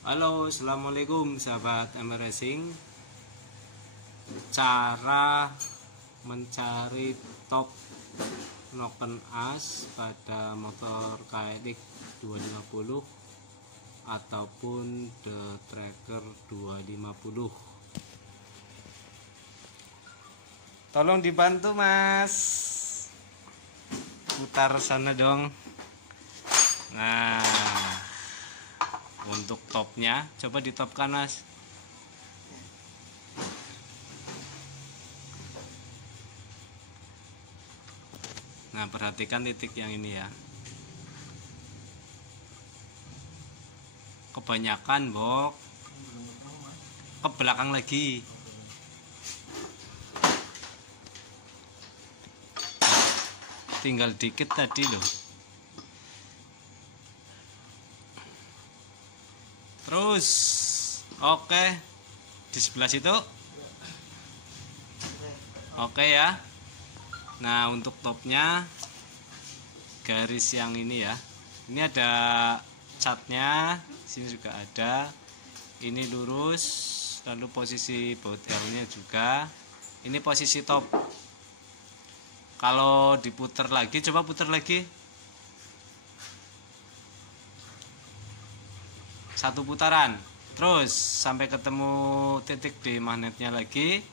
Halo, assalamualaikum sahabat MR Racing. Cara mencari top noken as pada motor KX 250 ataupun The Tracker 250. Tolong dibantu mas, putar sana dong. Nah, untuk topnya coba ditopkan mas. Nah, perhatikan titik yang ini ya. Kebanyakan bok, ke belakang lagi. Tinggal dikit tadi loh. Terus oke, di sebelah situ oke ya. Nah, untuk topnya garis yang ini ya, ini ada catnya, sini juga ada, ini lurus, lalu posisi baut L nya juga, ini posisi top. Kalau diputar lagi, coba putar lagi. Satu putaran, terus sampai ketemu titik di magnetnya lagi.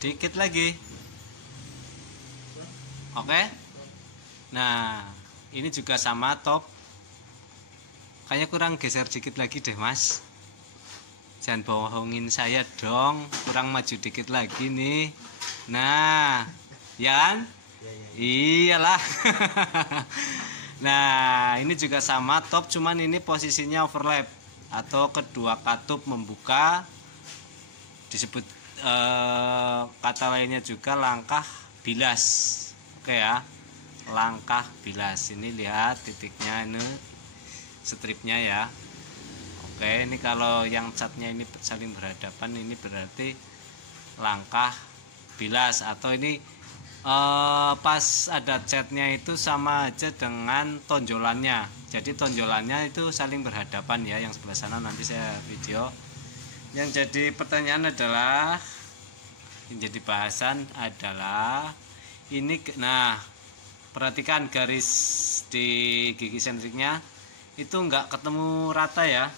Dikit lagi. Oke. Nah, ini juga sama top. Kayaknya kurang geser dikit lagi deh mas. Jangan bohongin saya dong, kurang maju dikit lagi nih. Nah, ya kan? Iyalah. Nah, ini juga sama top, cuman ini posisinya overlap atau kedua katup membuka. Disebut kata lainnya juga langkah bilas. Oke ya, langkah bilas. Ini lihat titiknya, ini stripnya ya. Oke, ini kalau yang catnya ini saling berhadapan, ini berarti langkah bilas. Atau ini pas ada catnya itu sama aja dengan tonjolannya. Jadi tonjolannya itu saling berhadapan ya. Yang sebelah sana nanti saya video. Yang jadi pertanyaan adalah, yang jadi bahasan adalah ini. Nah, perhatikan garis di gigi sentriknya itu enggak ketemu rata ya.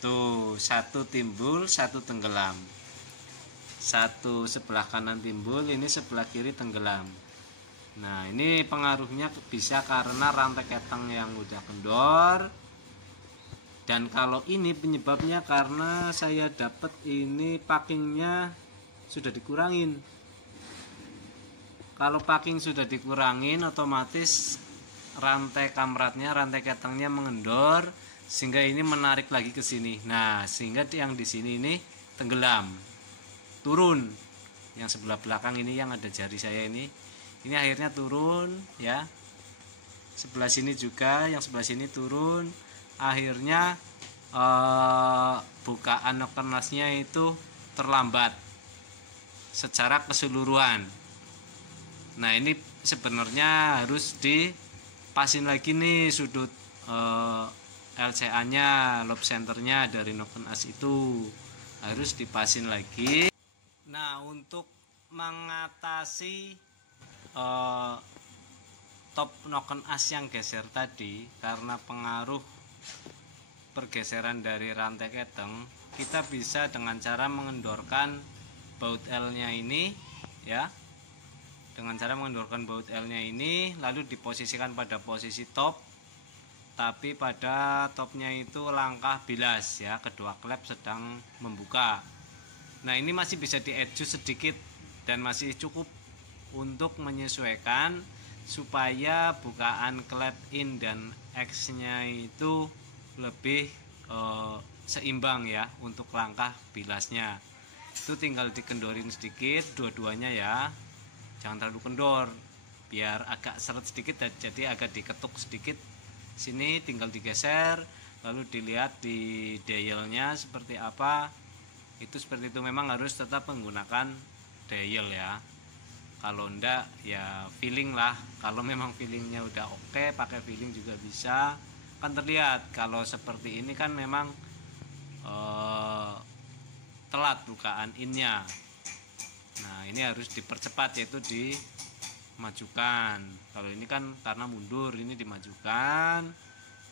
Tuh, satu timbul, satu tenggelam. Satu sebelah kanan timbul, ini sebelah kiri tenggelam. Nah, ini pengaruhnya bisa karena rantai ketang yang udah kendor. Dan kalau ini penyebabnya karena saya dapat ini packingnya sudah dikurangin. Kalau packing sudah dikurangin, otomatis rantai kamratnya, rantai ketangnya mengendor, sehingga ini menarik lagi ke sini. Nah, sehingga yang di sini ini tenggelam, turun. Yang sebelah belakang ini yang ada jari saya ini akhirnya turun ya. Sebelah sini juga, yang sebelah sini turun. Akhirnya bukaan noken asnya itu terlambat secara keseluruhan. Nah, ini sebenarnya harus dipasin lagi nih sudut LCA nya, lobe centernya dari noken as itu harus dipasin lagi. Nah, untuk mengatasi top noken as yang geser tadi karena pengaruh pergeseran dari rantai keteng, kita bisa dengan cara mengendorkan baut L nya ini ya. Dengan cara mengendorkan baut L nya ini, lalu diposisikan pada posisi top, tapi pada topnya itu langkah bilas ya, kedua klep sedang membuka. Nah, ini masih bisa di-adjust sedikit dan masih cukup untuk menyesuaikan supaya bukaan klep in dan X nya itu lebih seimbang ya untuk langkah bilasnya. Itu tinggal dikendorin sedikit dua-duanya ya, jangan terlalu kendor biar agak seret sedikit, jadi agak diketuk sedikit. Sini tinggal digeser, lalu dilihat di dialnya seperti apa. Itu seperti itu, memang harus tetap menggunakan dial ya. Kalau enggak ya feeling lah. Kalau memang feelingnya udah oke, pakai feeling juga bisa. Kan terlihat kalau seperti ini kan memang telat bukaan innya. Nah ini harus dipercepat, yaitu dimajukan. Kalau ini kan karena mundur, ini dimajukan.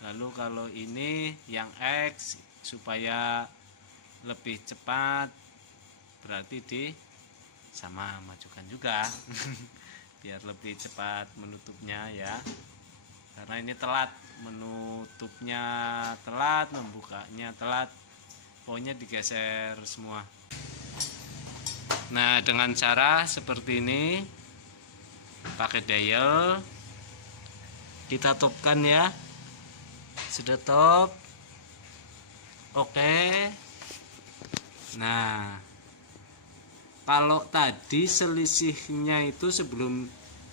Lalu kalau ini yang X supaya lebih cepat, berarti sama majukan juga biar lebih cepat menutupnya ya. Karena ini telat, menutupnya telat, membukanya telat, pokoknya digeser semua. Nah dengan cara seperti ini pakai dial kita topkan ya. Sudah top, oke. Nah kalau tadi selisihnya itu sebelum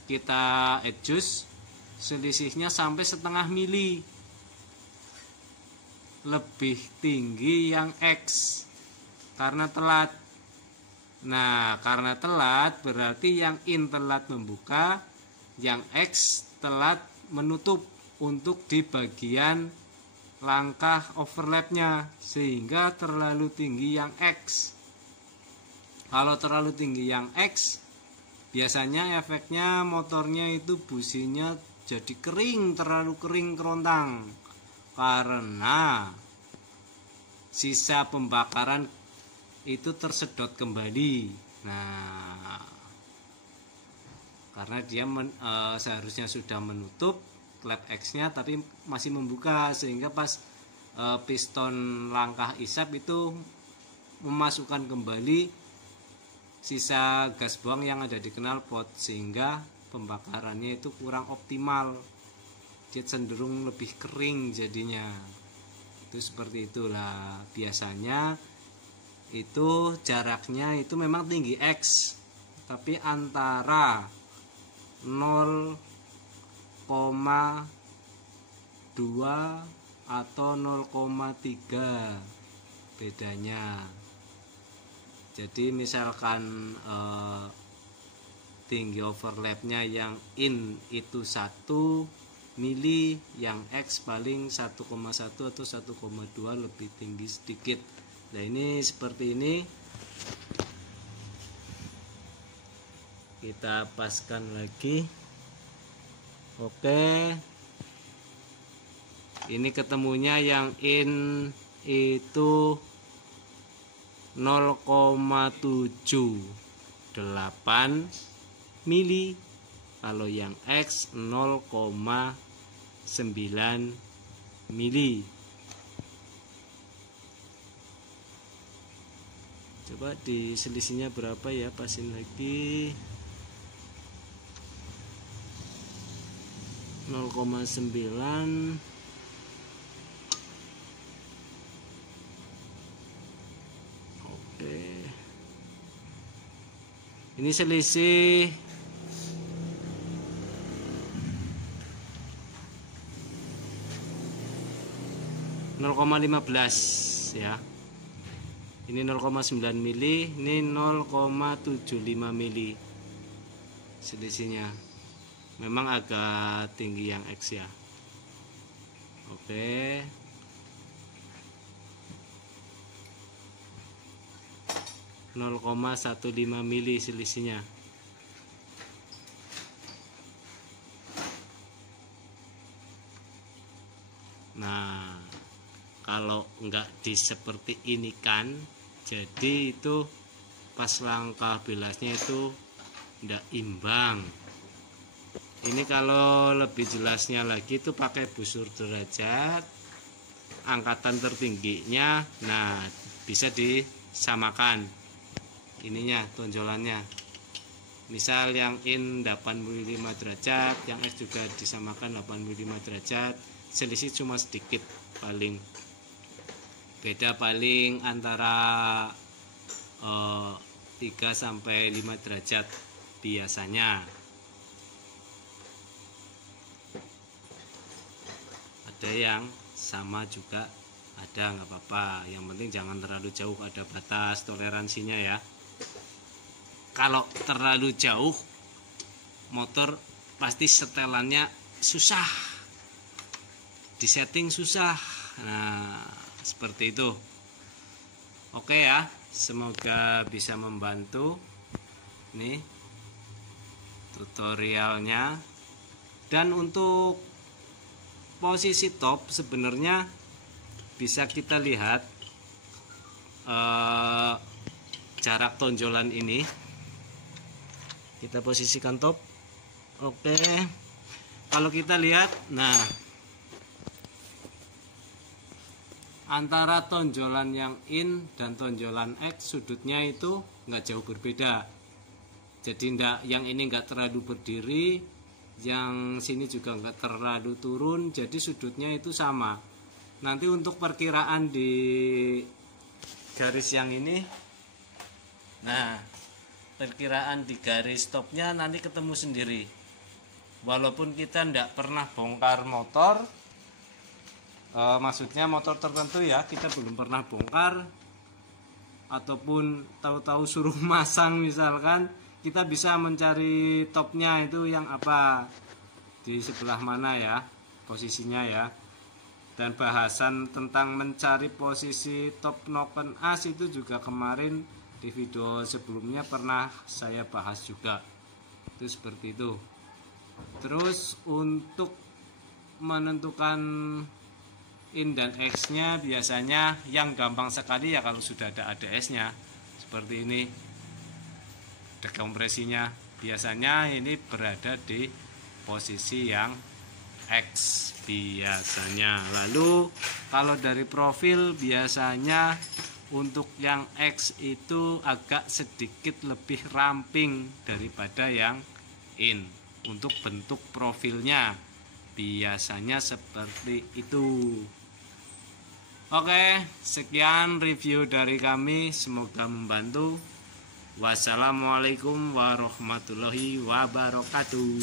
kita adjust, selisihnya sampai setengah mili, lebih tinggi yang X karena telat. Nah karena telat berarti yang in telat membuka, yang X telat menutup untuk di bagian langkah overlapnya, sehingga terlalu tinggi yang X. Kalau terlalu tinggi yang X, biasanya efeknya motornya itu businya jadi kering, terlalu kering kerontang, karena sisa pembakaran itu tersedot kembali. Nah karena dia seharusnya sudah menutup klep X-nya tapi masih membuka, sehingga pas piston langkah isap itu memasukkan kembali sisa gas buang yang ada di knalpot, sehingga pembakarannya itu kurang optimal, dia cenderung lebih kering jadinya. Itu seperti itulah. Biasanya itu jaraknya itu memang tinggi X, tapi antara 0,2 atau 0,3 bedanya. Jadi misalkan tinggi overlapnya yang in itu 1 mili, yang X paling 1,1 atau 1,2 lebih tinggi sedikit. Nah ini seperti ini, kita paskan lagi. Oke, ini ketemunya yang in itu 0,78 mili, kalau yang X 0,9 mili. Coba di selisihnya berapa ya, pasin lagi. 0,9. Oke. Ini selisih 0,15 ya. Ini 0,9 mili, ini 0,75 mili selisihnya. Memang agak tinggi yang X ya. Oke. Nol 0,15 mili selisihnya. Nah, kalau enggak di seperti ini kan, jadi itu pas langkah bilasnya itu enggak imbang. Ini kalau lebih jelasnya lagi itu pakai busur derajat, angkatan tertingginya, nah bisa disamakan ininya, tonjolannya. Misal yang in 85 derajat, yang X juga disamakan 85 derajat, selisih cuma sedikit, paling beda paling antara 3-5 derajat biasanya. Ada yang sama juga ada, nggak apa-apa, yang penting jangan terlalu jauh, ada batas toleransinya ya. Kalau terlalu jauh motor pasti setelannya susah, disetting susah. Nah seperti itu. Oke ya, semoga bisa membantu nih tutorialnya. Dan untuk posisi top sebenarnya bisa kita lihat jarak tonjolan ini. Kita posisikan top. Oke, kalau kita lihat, nah antara tonjolan yang in dan tonjolan X sudutnya itu nggak jauh berbeda. Jadi yang ini nggak terlalu berdiri, yang sini juga nggak terlalu turun, jadi sudutnya itu sama. Nanti untuk perkiraan di garis yang ini, nah perkiraan di garis topnya nanti ketemu sendiri. Walaupun kita nggak pernah bongkar motor, maksudnya motor tertentu ya, kita belum pernah bongkar ataupun tahu-tahu suruh masang misalkan, kita bisa mencari topnya itu yang apa, di sebelah mana ya posisinya ya. Dan bahasan tentang mencari posisi top noken as itu juga kemarin di video sebelumnya pernah saya bahas juga, itu seperti itu. Terus untuk menentukan in dan X nya biasanya yang gampang sekali ya kalau sudah ada ADS nya seperti ini, dekompresinya biasanya ini berada di posisi yang X biasanya. Lalu kalau dari profil biasanya untuk yang X itu agak sedikit lebih ramping daripada yang in. Untuk bentuk profilnya biasanya seperti itu. Oke, sekian review dari kami, semoga membantu. Wassalamualaikum warahmatullahi wabarakatuh.